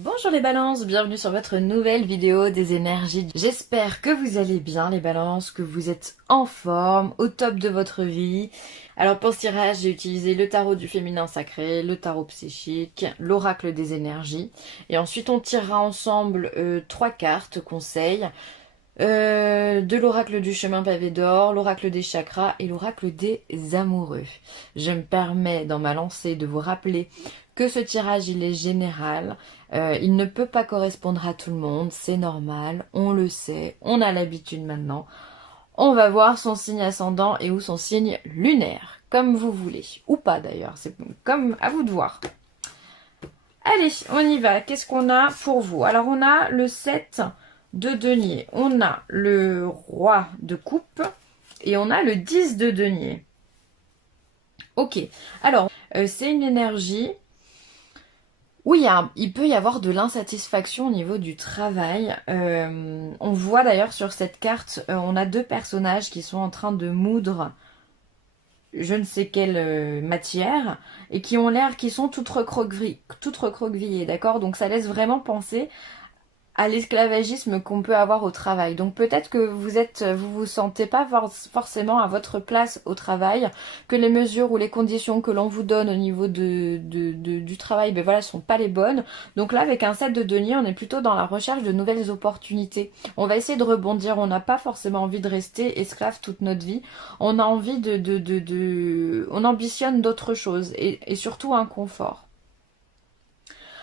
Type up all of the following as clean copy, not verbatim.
Bonjour les balances, bienvenue sur votre nouvelle vidéo des énergies. J'espère que vous allez bien les balances, que vous êtes en forme, au top de votre vie. Alors pour ce tirage, j'ai utilisé le tarot du féminin sacré, le tarot psychique, l'oracle des énergies. Et ensuite on tirera ensemble 3 cartes conseils. De l'oracle du chemin pavé d'or, l'oracle des chakras et l'oracle des amoureux. Je me permets dans ma lancée de vous rappeler que ce tirage il est général, il ne peut pas correspondre à tout le monde, c'est normal, on le sait, on a l'habitude maintenant. On va voir son signe ascendant et ou son signe lunaire, comme vous voulez, ou pas d'ailleurs, c'est comme à vous de voir. Allez, on y va, qu'est-ce qu'on a pour vous? Alors on a le 7 de denier, on a le roi de coupe et on a le 10 de denier. Ok, alors c'est une énergie où il peut y avoir de l'insatisfaction au niveau du travail. On voit d'ailleurs sur cette carte, on a 2 personnages qui sont en train de moudre je ne sais quelle matière et qui ont l'air, qui sont toutes recroquevillées, d'accord? Donc ça laisse vraiment penser à l'esclavagisme qu'on peut avoir au travail. Donc peut-être que vous sentez pas forcément à votre place au travail, que les mesures ou les conditions que l'on vous donne au niveau du travail, ben voilà, sont pas les bonnes. Donc là, avec un 7 de denier, on est plutôt dans la recherche de nouvelles opportunités. On va essayer de rebondir. On n'a pas forcément envie de rester esclave toute notre vie. On a envie on ambitionne d'autres choses et surtout un confort.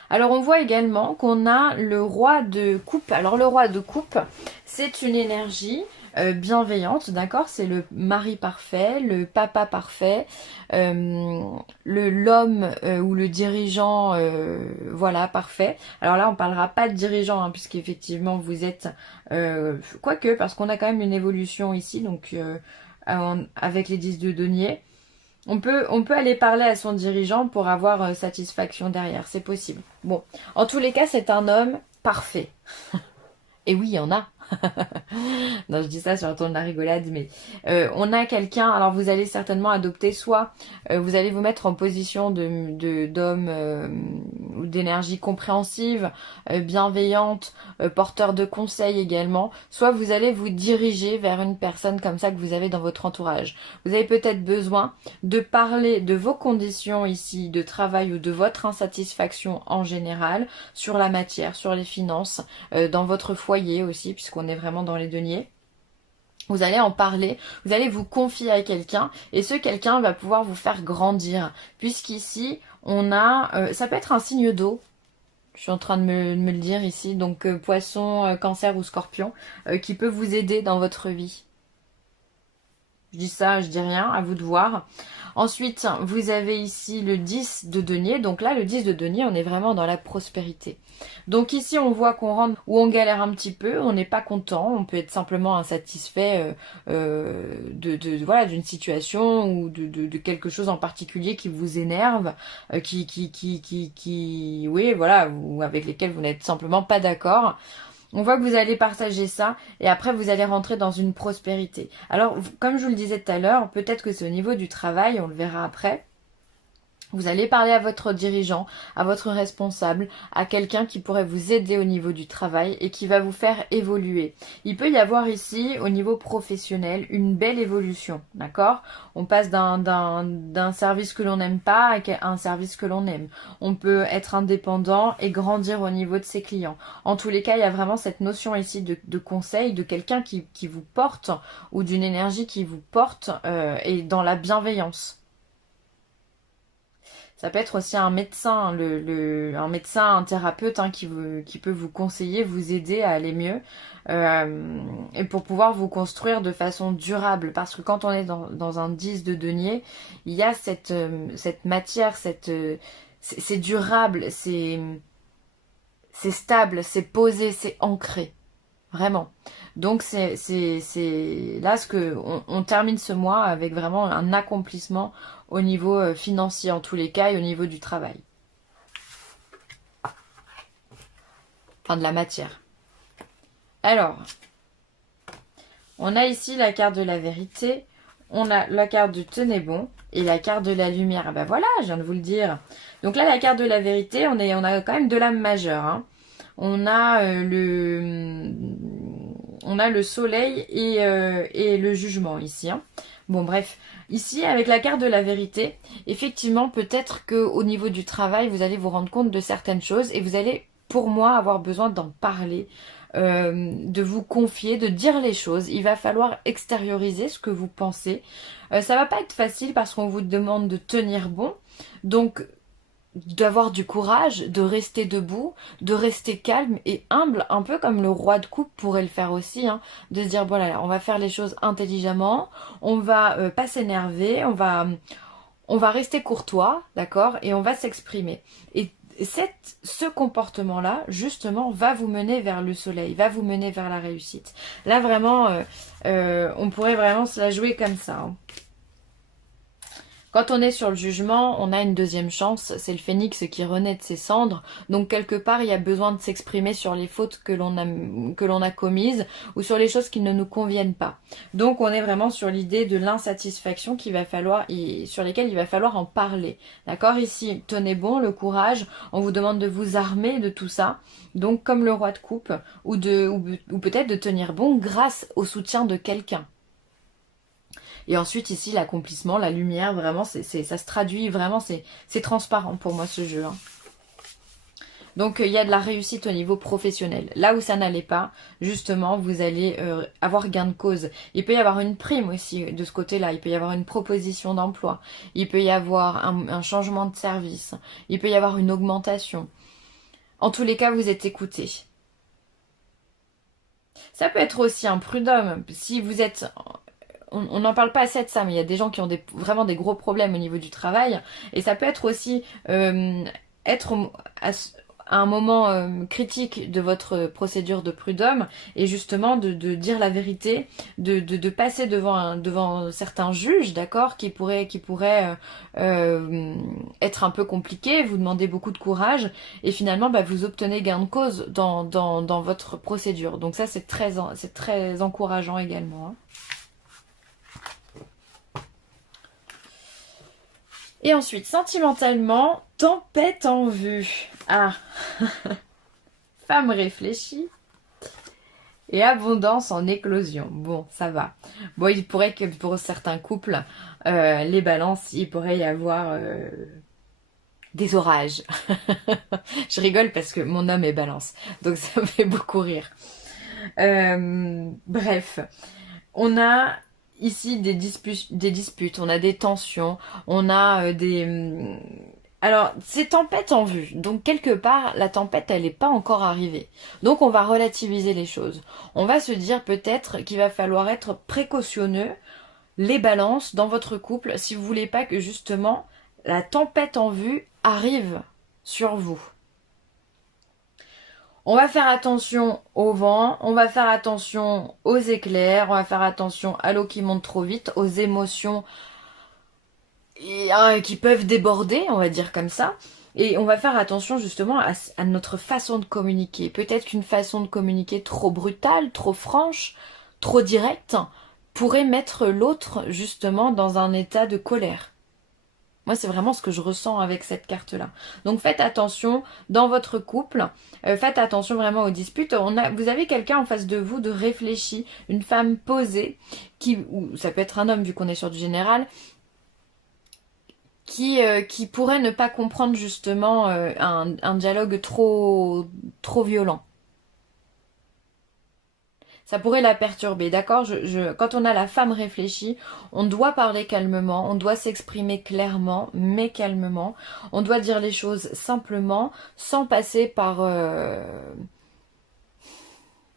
Alors on voit également qu'on a le roi de coupe. Alors le roi de coupe, c'est une énergie bienveillante, d'accord? C'est le mari parfait, le papa parfait, l'homme ou le dirigeant, voilà, parfait. Alors là, on parlera pas de dirigeant, hein, puisqu'effectivement vous êtes, quoique, parce qu'on a quand même une évolution ici, donc avec les 10 de denier. On peut aller parler à son dirigeant pour avoir satisfaction derrière, c'est possible. Bon, en tous les cas, c'est un homme parfait. Et oui, il y en a. Non, je dis ça sur le ton de la rigolade, mais on a quelqu'un, alors vous allez certainement adopter, soit vous allez vous mettre en position d'homme ou d'énergie compréhensive, bienveillante, porteur de conseils également, soit vous allez vous diriger vers une personne comme ça que vous avez dans votre entourage. Vous avez peut-être besoin de parler de vos conditions ici de travail ou de votre insatisfaction en général, sur la matière, sur les finances, dans votre foyer aussi, puisqu'on est vraiment dans les deniers. Vous allez en parler, vous allez vous confier à quelqu'un et ce quelqu'un va pouvoir vous faire grandir. Puisqu'ici, on a... ça peut être un signe d'eau. Je suis en train de me le dire ici. Donc poisson, cancer ou scorpion qui peut vous aider dans votre vie. Je dis ça, je dis rien, à vous de voir. Ensuite, vous avez ici le 10 de denier. Donc là, le 10 de denier, on est vraiment dans la prospérité. Donc ici, on voit qu'on rentre où on galère un petit peu, on n'est pas content, on peut être simplement insatisfait voilà, d'une situation ou de quelque chose en particulier qui vous énerve, oui, voilà, ou avec lesquels vous n'êtes simplement pas d'accord. On voit que vous allez partager ça et après vous allez rentrer dans une prospérité. Alors, comme je vous le disais tout à l'heure, peut-être que c'est au niveau du travail, on le verra après. Vous allez parler à votre dirigeant, à votre responsable, à quelqu'un qui pourrait vous aider au niveau du travail et qui va vous faire évoluer. Il peut y avoir ici, au niveau professionnel, une belle évolution, d'accord? On passe d'un service que l'on n'aime pas à un service que l'on aime. On peut être indépendant et grandir au niveau de ses clients. En tous les cas, il y a vraiment cette notion ici de conseil, de quelqu'un qui vous porte ou d'une énergie qui vous porte et dans la bienveillance. Ça peut être aussi un médecin, un médecin, un thérapeute hein, qui peut vous conseiller, vous aider à aller mieux et pour pouvoir vous construire de façon durable. Parce que quand on est dans un 10 de denier, il y a cette matière, c'est durable, c'est stable, c'est posé, c'est ancré. Vraiment. Donc c'est là ce que on termine ce mois avec vraiment un accomplissement au niveau financier en tous les cas et au niveau du travail. Enfin de la matière. Alors, on a ici la carte de la vérité, on a la carte du tenez bon et la carte de la lumière. Ben voilà, je viens de vous le dire. Donc là, la carte de la vérité, on a quand même de l'âme majeure, hein. On a le soleil et le jugement ici, hein. Bon bref, ici avec la carte de la vérité, effectivement peut-être que au niveau du travail, vous allez vous rendre compte de certaines choses et vous allez, pour moi, avoir besoin d'en parler, de vous confier, de dire les choses. Il va falloir extérioriser ce que vous pensez. Ça va pas être facile parce qu'on vous demande de tenir bon, donc d'avoir du courage, de rester debout, de rester calme et humble, un peu comme le roi de coupe pourrait le faire aussi, hein, de se dire voilà, on va faire les choses intelligemment, on va pas s'énerver, on va rester courtois, d'accord, et on va s'exprimer. Et ce comportement-là, justement, va vous mener vers le soleil, va vous mener vers la réussite. Là, vraiment, on pourrait vraiment se la jouer comme ça, hein. Quand on est sur le jugement, on a une deuxième chance, c'est le phénix qui renaît de ses cendres. Donc quelque part, il y a besoin de s'exprimer sur les fautes que l'on a commises ou sur les choses qui ne nous conviennent pas. Donc on est vraiment sur l'idée de l'insatisfaction sur lesquelles il va falloir en parler. D'accord? Ici, tenez bon, le courage, on vous demande de vous armer de tout ça. Donc comme le roi de coupe ou peut-être de tenir bon grâce au soutien de quelqu'un. Et ensuite ici l'accomplissement, la lumière, vraiment ça se traduit vraiment, c'est transparent pour moi ce jeu, hein. Donc il y a de la réussite au niveau professionnel. Là où ça n'allait pas, justement, vous allez avoir gain de cause. Il peut y avoir une prime aussi de ce côté-là. Il peut y avoir une proposition d'emploi. Il peut y avoir un changement de service. Il peut y avoir une augmentation. En tous les cas, vous êtes écouté. Ça peut être aussi un prud'homme. Si vous êtes... On n'en parle pas assez de ça, mais il y a des gens qui ont vraiment des gros problèmes au niveau du travail. Et ça peut être aussi être à un moment critique de votre procédure de prud'homme et justement de dire la vérité, de passer devant certains juges, d'accord, qui pourraient être un peu compliqués, vous demander beaucoup de courage et finalement bah, vous obtenez gain de cause dans votre procédure. Donc ça c'est très encourageant également, hein. Et ensuite, sentimentalement, tempête en vue. Ah, femme réfléchie et abondance en éclosion. Bon, ça va. Bon, il pourrait que pour certains couples, les balances, il pourrait y avoir des orages. Je rigole parce que mon homme est balance, donc ça me fait beaucoup rire. Bref, on a... ici des disputes, on a des tensions, on a Alors, c'est tempête en vue. Donc, quelque part, la tempête, elle n'est pas encore arrivée. Donc, on va relativiser les choses. On va se dire peut-être qu'il va falloir être précautionneux, les balances, dans votre couple, si vous voulez pas que, justement, la tempête en vue arrive sur vous. On va faire attention au vent, on va faire attention aux éclairs, on va faire attention à l'eau qui monte trop vite, aux émotions qui peuvent déborder, on va dire comme ça. Et on va faire attention justement à notre façon de communiquer. Peut-être qu'une façon de communiquer trop brutale, trop franche, trop directe, pourrait mettre l'autre justement dans un état de colère. Moi, c'est vraiment ce que je ressens avec cette carte-là. Donc, faites attention dans votre couple. Faites attention vraiment aux disputes. Vous avez quelqu'un en face de vous de réfléchi, une femme posée, ou ça peut être un homme vu qu'on est sur du général, qui pourrait ne pas comprendre justement un dialogue trop violent. Ça pourrait la perturber, d'accord? Quand on a la femme réfléchie, on doit parler calmement, on doit s'exprimer clairement, mais calmement. On doit dire les choses simplement, sans passer par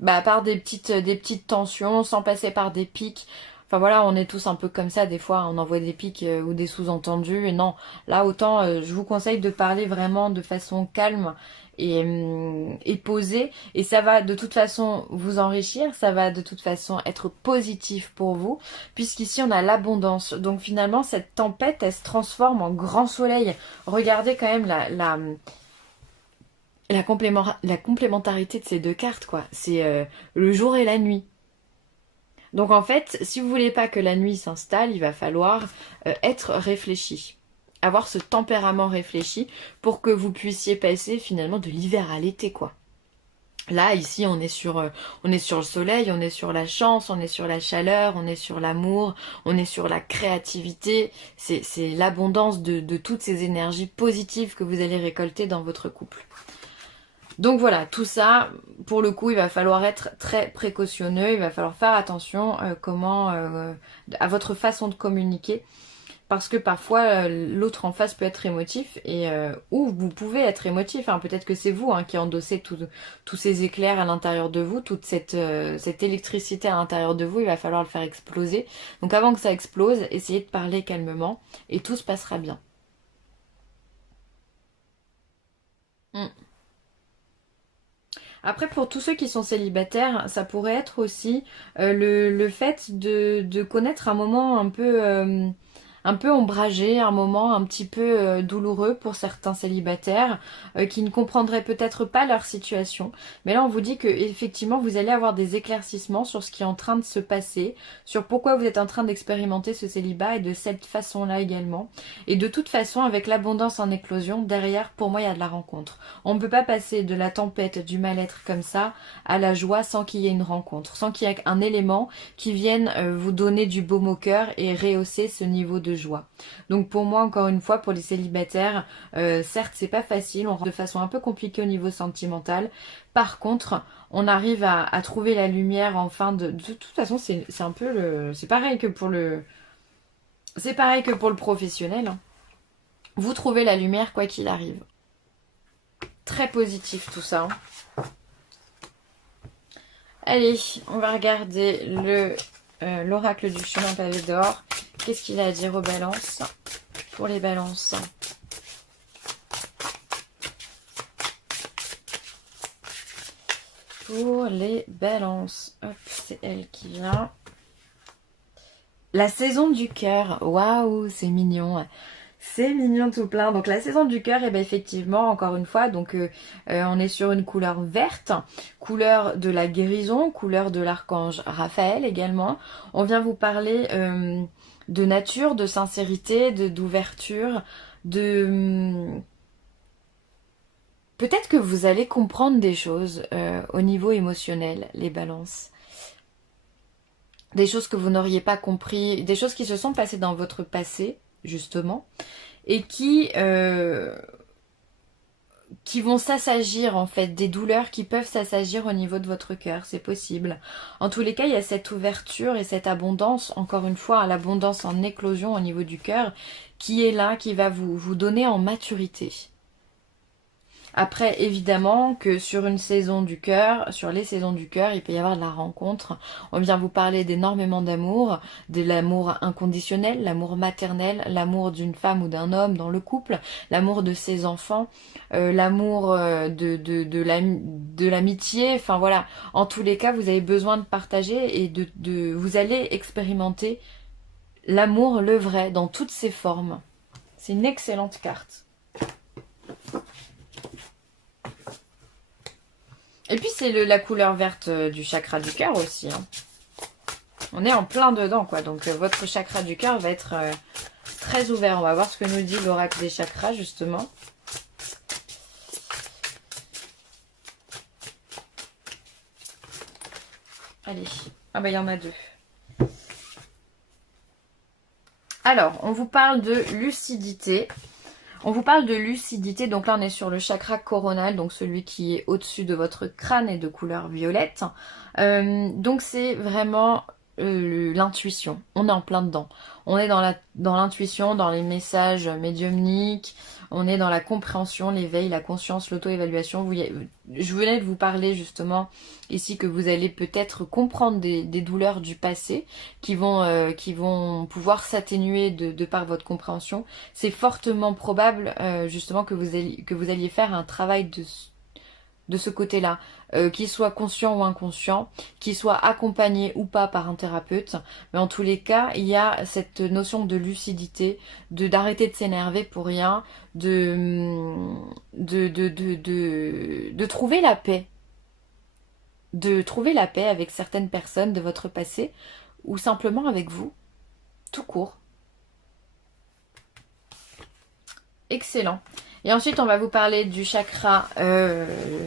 des petites tensions, sans passer par des pics. Enfin voilà, on est tous un peu comme ça, des fois on envoie des pics ou des sous-entendus. Et non, là autant je vous conseille de parler vraiment de façon calme et posée. Et ça va de toute façon vous enrichir, ça va de toute façon être positif pour vous, puisqu'ici on a l'abondance. Donc finalement cette tempête, elle se transforme en grand soleil. Regardez quand même la complémentarité de ces deux cartes, quoi. C'est le jour et la nuit. Donc en fait, si vous voulez pas que la nuit s'installe, il va falloir être réfléchi. avoir ce tempérament réfléchi pour que vous puissiez passer finalement de l'hiver à l'été, quoi. Là, ici, on est sur le soleil, on est sur la chance, on est sur la chaleur, on est sur l'amour, on est sur la créativité. C'est l'abondance de toutes ces énergies positives que vous allez récolter dans votre couple. Donc voilà, tout ça, pour le coup, il va falloir être très précautionneux, il va falloir faire attention à votre façon de communiquer. Parce que parfois l'autre en face peut être émotif ou vous pouvez être émotif. Hein. Peut-être que c'est vous qui endossez tous ces éclairs à l'intérieur de vous, toute cette électricité à l'intérieur de vous. Il va falloir le faire exploser. Donc avant que ça explose, essayez de parler calmement et tout se passera bien. Mm. Après, pour tous ceux qui sont célibataires, ça pourrait être aussi le fait de connaître un moment un peu ombragé, un moment un petit peu douloureux pour certains célibataires qui ne comprendraient peut-être pas leur situation. Mais là, on vous dit que effectivement, vous allez avoir des éclaircissements sur ce qui est en train de se passer, sur pourquoi vous êtes en train d'expérimenter ce célibat et de cette façon-là également. Et de toute façon, avec l'abondance en éclosion, derrière, pour moi, il y a de la rencontre. On ne peut pas passer de la tempête, du mal-être comme ça, à la joie sans qu'il y ait une rencontre, sans qu'il y ait un élément qui vienne vous donner du baume au cœur et rehausser ce niveau de joie. Donc pour moi, encore une fois, pour les célibataires, certes, c'est pas facile, on rentre de façon un peu compliquée au niveau sentimental. Par contre, on arrive à trouver la lumière en fin de toute façon, c'est un peu le. C'est pareil que pour le. C'est pareil que pour le professionnel. Hein. Vous trouvez la lumière quoi qu'il arrive. Très positif tout ça. Hein. Allez, on va regarder l'oracle du chemin pavé d'or. Qu'est-ce qu'il a à dire aux balances? Pour les balances. Pour les balances. Hop, c'est elle qui vient. La saison du cœur. Waouh, c'est mignon. C'est mignon tout plein. Donc la saison du cœur, et bien effectivement, encore une fois, donc on est sur une couleur verte, couleur de la guérison, couleur de l'archange Raphaël également. On vient vous parler de nature, de sincérité, d'ouverture, peut-être que vous allez comprendre des choses au niveau émotionnel, les balances. Des choses que vous n'auriez pas compris, des choses qui se sont passées dans votre passé, justement, et qui vont s'assagir en fait, des douleurs qui peuvent s'assagir au niveau de votre cœur, c'est possible. En tous les cas, il y a cette ouverture et cette abondance, encore une fois, l'abondance en éclosion au niveau du cœur, qui est là, qui va vous donner en maturité. Après, évidemment que sur une saison du cœur, sur les saisons du cœur, il peut y avoir de la rencontre. On vient vous parler d'énormément d'amour, de l'amour inconditionnel, l'amour maternel, l'amour d'une femme ou d'un homme dans le couple, l'amour de ses enfants, l'amour de l'amitié. Enfin voilà, en tous les cas, vous avez besoin de partager et vous allez expérimenter l'amour, le vrai, dans toutes ses formes. C'est une excellente carte. Et puis c'est la couleur verte du chakra du cœur aussi. Hein. On est en plein dedans quoi. Donc votre chakra du cœur va être très ouvert. On va voir ce que nous dit l'oracle des chakras justement. Allez. Ah bah il y en a deux. Alors, on vous parle de lucidité. On vous parle de lucidité, donc là on est sur le chakra coronal, donc celui qui est au-dessus de votre crâne et de couleur violette. Donc c'est vraiment l'intuition, on est en plein dedans. On est dans l'intuition, dans les messages médiumniques, on est dans la compréhension, l'éveil, la conscience, l'auto-évaluation. Je venais de vous parler justement ici que vous allez peut-être comprendre des douleurs du passé qui vont pouvoir s'atténuer de par votre compréhension. C'est fortement probable justement que vous alliez faire un travail de ce côté-là, qu'il soit conscient ou inconscient, qu'il soit accompagné ou pas par un thérapeute. Mais en tous les cas, il y a cette notion de lucidité, d'arrêter de s'énerver pour rien, de trouver la paix. De trouver la paix avec certaines personnes de votre passé ou simplement avec vous, tout court. excellent. Et ensuite, on va vous parler du chakra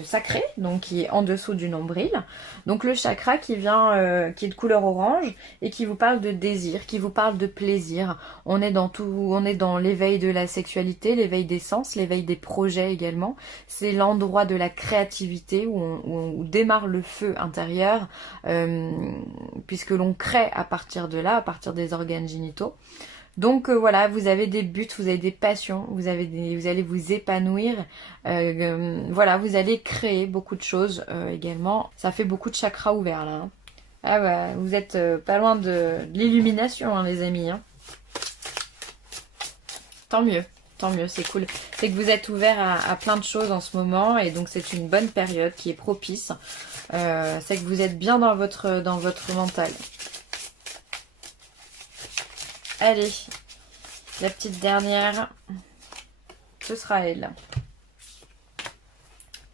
sacré, donc qui est en dessous du nombril. Donc le chakra qui vient, qui est de couleur orange et qui vous parle de désir, qui vous parle de plaisir. On est dans tout, on est dans l'éveil de la sexualité, l'éveil des sens, l'éveil des projets également. C'est l'endroit de la créativité où démarre le feu intérieur, puisque l'on crée à partir de là, à partir des organes génitaux. Donc voilà, vous avez des buts, vous avez des passions, vous allez vous épanouir. Voilà, vous allez créer beaucoup de choses également. Ça fait beaucoup de chakras ouverts là. Hein. Ah ouais, vous êtes pas loin de l'illumination, hein, les amis. Hein. Tant mieux, c'est cool. C'est que vous êtes ouvert à plein de choses en ce moment et donc c'est une bonne période qui est propice. C'est que vous êtes bien dans votre mental. Allez, la petite dernière, ce sera elle.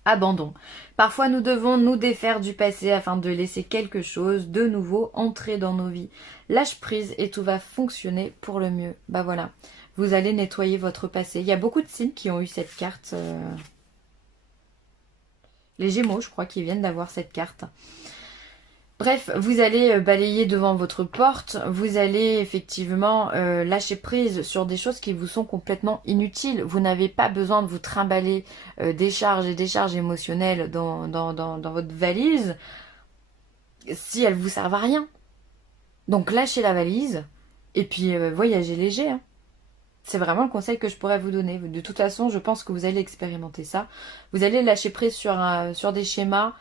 Abandon. Parfois nous devons nous défaire du passé afin de laisser quelque chose de nouveau entrer dans nos vies. Lâche prise et tout va fonctionner pour le mieux. Bah voilà, vous allez nettoyer votre passé. Il y a beaucoup de signes qui ont eu cette carte. Les Gémeaux, je crois, qui viennent d'avoir cette carte. Bref, vous allez balayer devant votre porte, vous allez effectivement lâcher prise sur des choses qui vous sont complètement inutiles. Vous n'avez pas besoin de vous trimballer des charges et des charges émotionnelles dans votre valise si elles vous servent à rien. Donc lâchez la valise et puis voyagez léger. Hein. C'est vraiment le conseil que je pourrais vous donner. De toute façon, je pense que vous allez expérimenter ça. Vous allez lâcher prise sur des schémas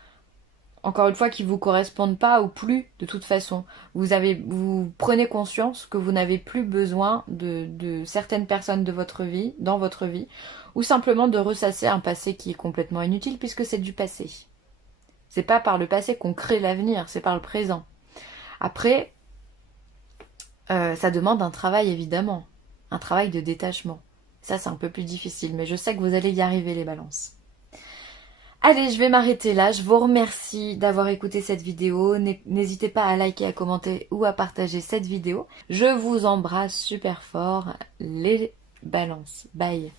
encore une fois, qui ne vous correspondent pas ou plus de toute façon. Vous prenez conscience que vous n'avez plus besoin de certaines personnes de votre vie, dans votre vie, ou simplement de ressasser un passé qui est complètement inutile puisque c'est du passé. C'est pas par le passé qu'on crée l'avenir, c'est par le présent. Après, ça demande un travail évidemment, un travail de détachement. Ça c'est un peu plus difficile, mais je sais que vous allez y arriver les balances. Allez, je vais m'arrêter là. Je vous remercie d'avoir écouté cette vidéo. N'hésitez pas à liker, à commenter ou à partager cette vidéo. Je vous embrasse super fort. Les balances. Bye.